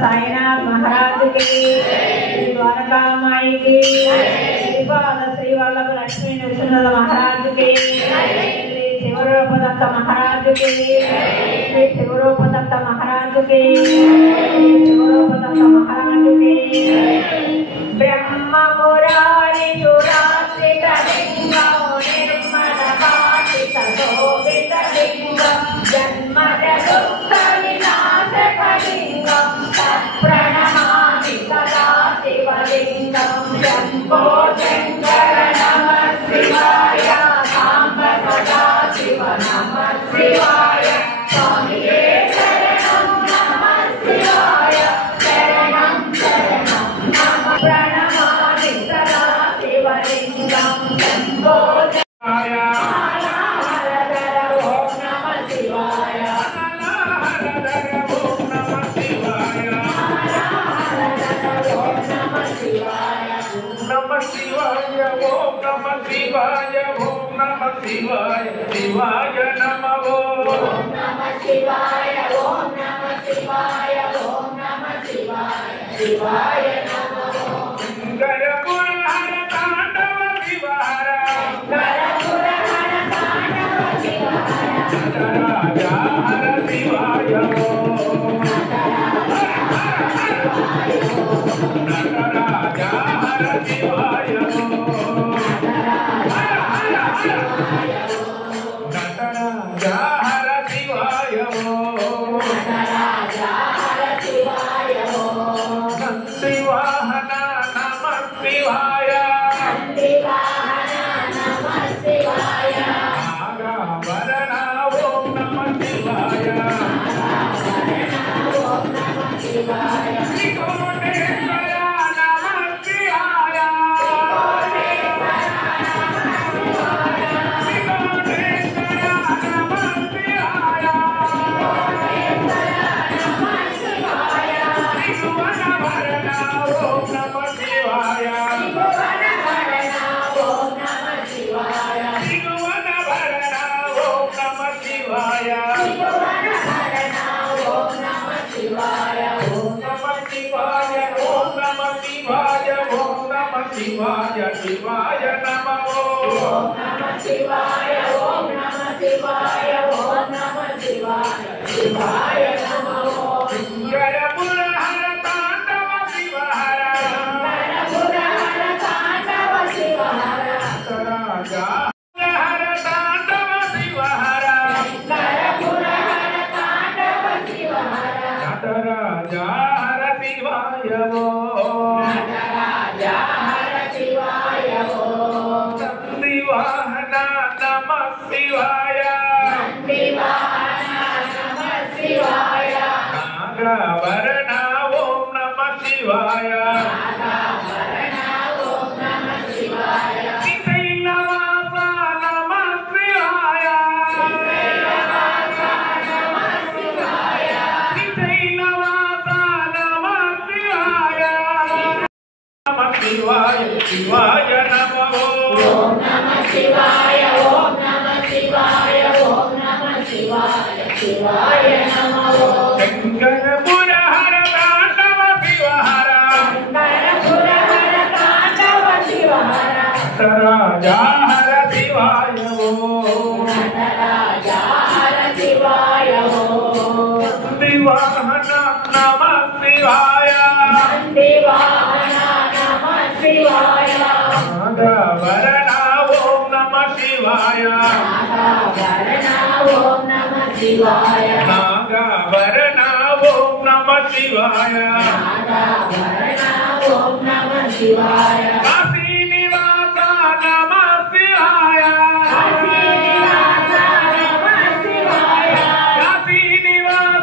साईनाथ महाराज की, द्वारका माई की, श्री वल्लभ लक्ष्मी नृसिंह महाराज की, श्री शिवरूपदत्त महाराज की, श्री शिवरूपदत्त महाराज की, शिवरूपदत्त महाराज की। ब्रह्म मुरारी सुरासित लिंग निर्मल भासित शोभित लिंग जन्मज दुःख विनाशक लिंग तत्प्रणमामि सदा शिवलिंगं शम्भो शङ्कर नमः शिवाय साम्ब सदा शिव नमः शिवाय स्वामिये शरणं नमः शिवाय शरणं शरणं नमः प्रणमामि सदा शिवलिंगं शम्भो शिवाय शिवाय नमः ओम नमः शिवाय ओम नमः शिवाय ओम नमः शिवाय शिवाय नमः गरपुर हर तांडव शिवहर गरपुर हर तांडव शिवहर राजा हर शिवाय राजा हर शिवाय शिवाय शिवाय नमः ओम नमः शिवाय ओम नमः शिवाय ओम नमः शिवाय शिवाय नमः गरपुर हर तांडव शिवहर गरपुर हर तांडव शिवहर राजा हर तांडव शिवहर गरपुर हर तांडव शिवहर राजा हर शिवाय नागाभरण ओम नमः शिवाय श्रीशैलवास नमः शिवाय श्रीशैलवास नमः शिवाय नमः शिवाय शिवाय नमः ओम नमः शिवाय ओम नमः शिवाय ओम नमः शिवाय शिवाय नमः शंकरपुर हर तांडव शिवहर शंकरपुर हर तांडव शिवहर राजा हर शिवाय राजा हर शिवाय दिवाहन नमः शिवाय दिवाहन नमः शिवाय नागाभरण ओम नमः शिवाय नागाभरण ओम नमः शिवाय नागाभरण ओम नमः शिवाय नागाभरण ओम नमः शिवाय काशी निवास नमः शिवाय काशी निवास नमः शिवाय काशी निवास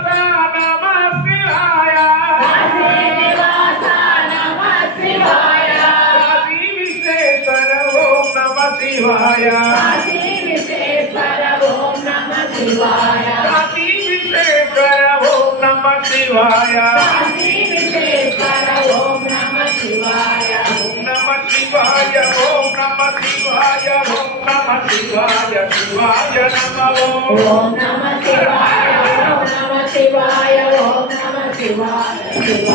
नमः शिवाय काशी निवास नमः शिवाय काशी विश्वेश्वर ओम नमः शिवाय काशी विश्वेश्वर ओम नमः शिवाय काशी विश्वेश्वर ओम नमः शिवाय काशी विश्वेश्वर ओम नमः शिवाय ओम नमः शिवाय ओम नमः शिवाय ओम नमः शिवाय शिवाय नमः ओम नमः शिवाय ओम नमः शिवाय ओम नमः शिवाय शिवाय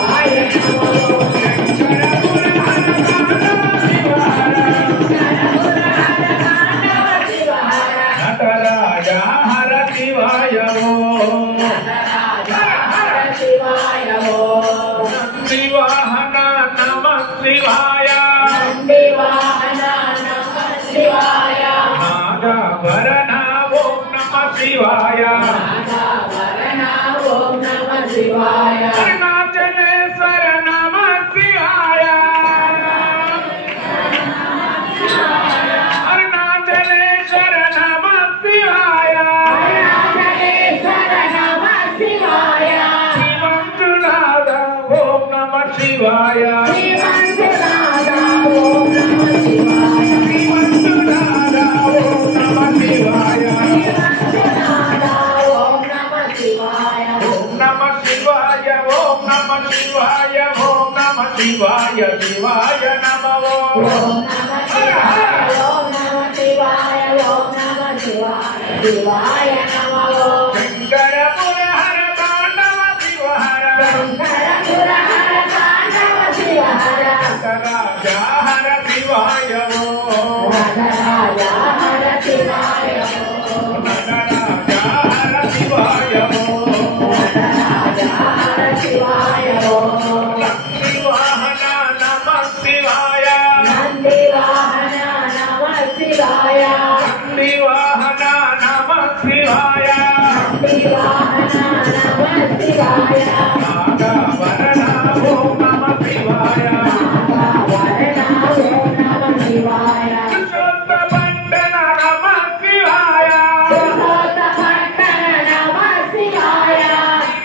అరుణాచలేశ్వర నమ శివాయ అరుణాచలేశ్వర నమ శివాయ శ్రీమంజునాథ ఓం నమ శివాయ శ్రీమంజునాథ ఓం నమ శివాయ ఓం నమ శివాయ ఓం నమ శివాయ ఓం నమ శివాయ ఓం నమ శివాయ ఓం నమ శివాయ శివాయ నమః ఓం నమ శివాయ ఓం నమ శివాయ ఓం నమ శివాయ శివాయ నమః శంకరపుర హర తాండవ శివహర శంకరపుర హర తాండవ శివహర రాజా హర శివాయ ఓం రాజా హర శివాయ ఓం రాజా హర శివాయ ఓం రాజా హర శివాయ ఓం నందివాహన నమ శివాయ నందివాహన నమ శివాయ నందివాహన నమ శివాయ నందివాహన నమ శివాయ నాగవరణ ఓం నమ శివాయ నాగవరణ ఓం నమ శివాయ పురుషోత్తమండన నమ శివాయ పురుషోత్తమండన నమ శివాయ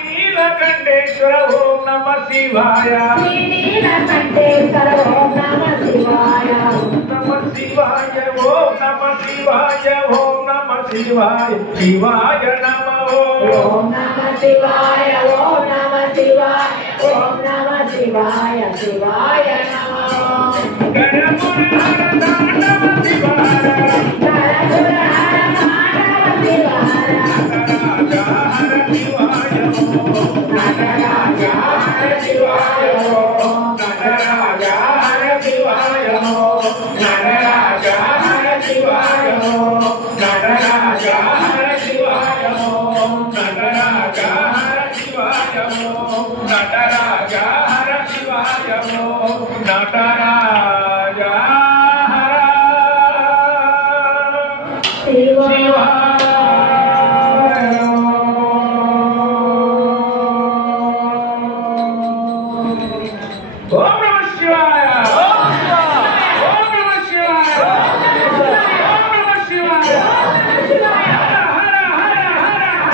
నీలకంఠేశ్వర ఓం నమ శివాయ నీలకంఠేశ్వర ఓం నమ శివాయ నమ శివాయ ఓం నమ శివాయ ఓం నమ శివాయ శివాయ నమః ఓం నమ శివాయ ఓం నమ శివాయ ఓం నమ శివాయ శివాయ నమః గణపుర హర తాండవ శివహర గణపుర హర తాండవ శివహర రాజా హర శివాయ ఓం రాజా హర శివాయ ఓం రాజా హర శివాయ ఓం రాజా హర శివాయ ఓం రాజా హర శివాయ ఓం రాజా హర శివాయ ఓం రాజా హర శివాయ ఓం నటరాజా హర శివాయ ఓం నమ శివాయ ఓం నమ శివాయ ఓం నమ శివాయ హర హర హర హర హర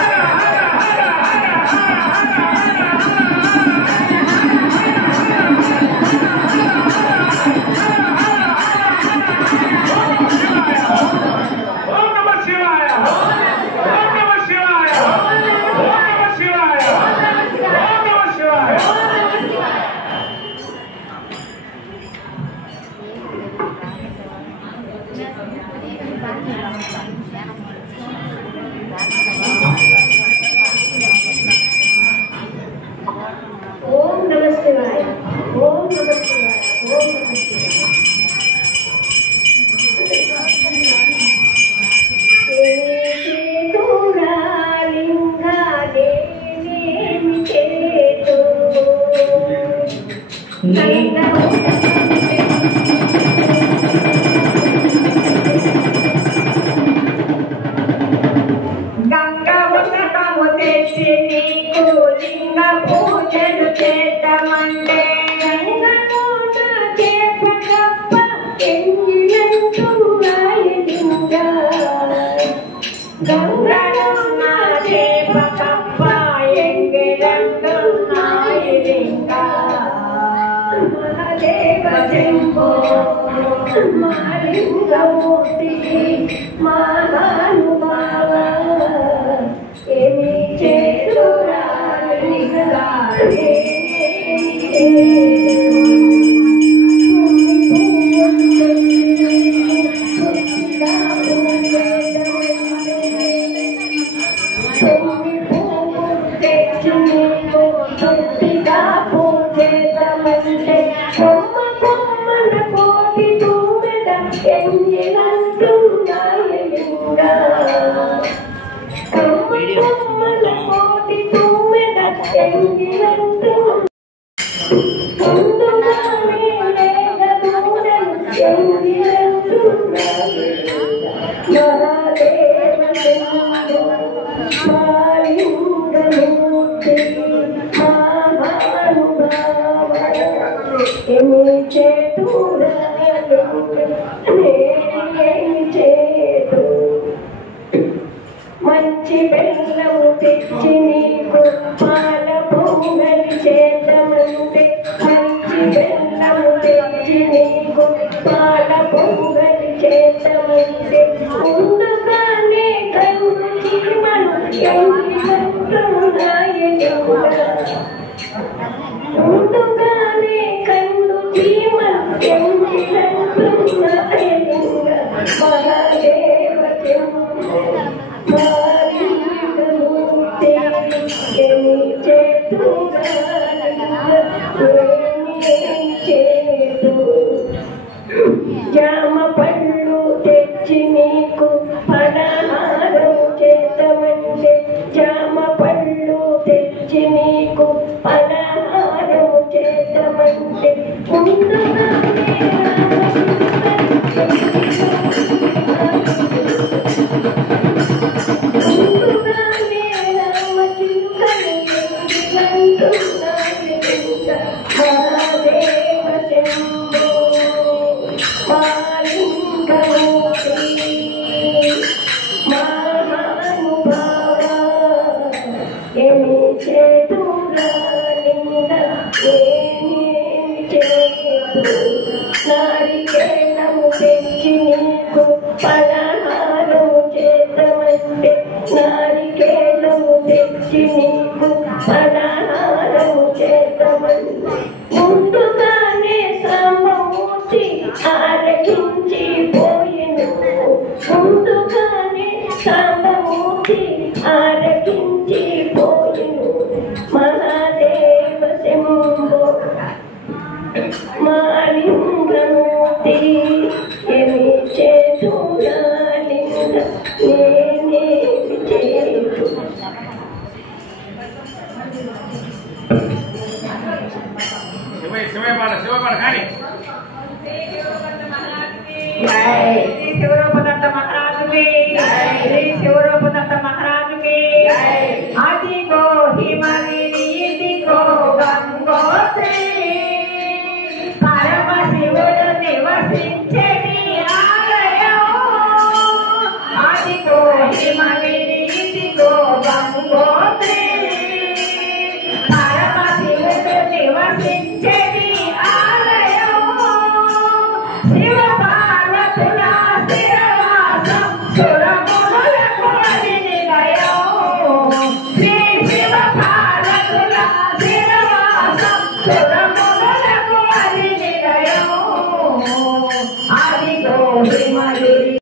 ఓం నమ శివాయ ఓం నమ శివాయ ఓం నమ శివాయ ఓం నమ శివాయ ఓం నమ శివాయ ఓం నమ శివాయ ఓం నమ శివాయ గంగవసకము తెచ్చి నీకు లింగ పూజలు చేద్దామంటే గంగనోట చేపకప్ప ఎంగినంటున్నాయి లింగ గంగలో నా చేపకప్ప ఎంగినంటున్నాయి లింగ మహాదేవ శంభో మాలింగమూర్తి మహానుభావ ఏమి చేతురాలి గలాడే మహాదేవ చేద్దామంటే ముందుగానే రామచిలుకని మహాదేవ శంభో మాలింగమూర్తి మహానుభావ ఏమి చేతురా లింగ ఏమేమి చేతు నారికేళము తెచ్చి నీకు పలహారము చేద్దామంటే నారికేళము తెచ్చి నీకు పలహారము చేద్దామంటే ముందుగానే సాంబమూర్తి ఆరగించి పోయెను ముందుగానే సాంబమూర్తి ఆరగించి పోయెను మహాదేవ శంభో మాలింగమూర్తి ఏమి చేతురా లింగ నేనేమి చేతు శివపాడ కానీ श्री शिवरूपदत्त महाराज की श्री शिवरूपदत्त महाराज की आदि को हिमगिरी को गंगोत्री परम शिवुడు నివసించేటి ఆలయం ఆది को हिमगिरी को गंगोत्री परम शिवुడు నివసించేటి ఆలయం శివ పార్వతుల స్థిరవాసం సురమునులకు అధినిలయం శ్రీ శివ పార్వతుల స్థిరవాసం సురమునులకు అధినిలయం ఆదిగో హిమగిరి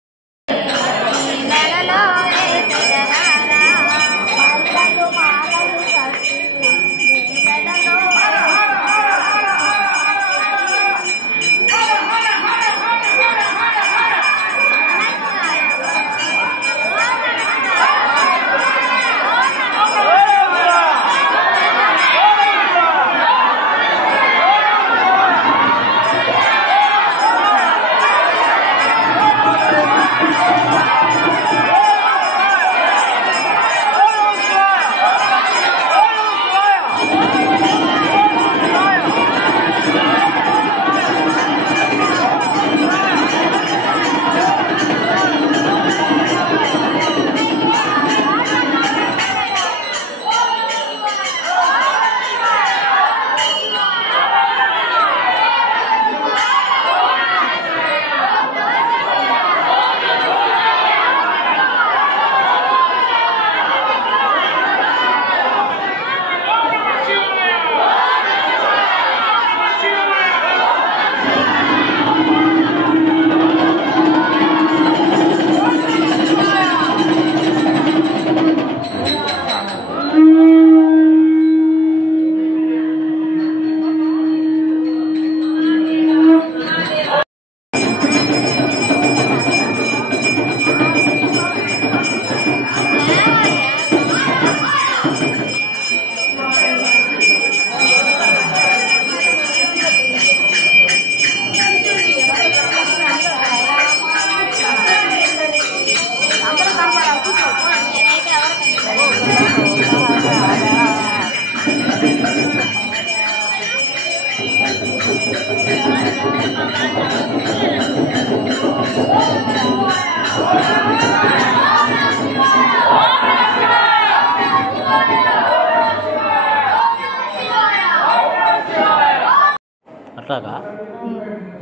అట్లాగా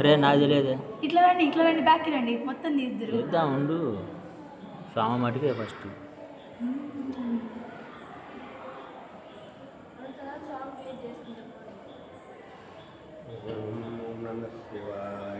రే నాకు తెలియదే ఇట్లా రండి బ్యాక్కి రండి మొత్తం తీద్దరు చేద్దాం ఉండు స్వామి మటుకే ఫస్ట్ ఓం నమః శివాయ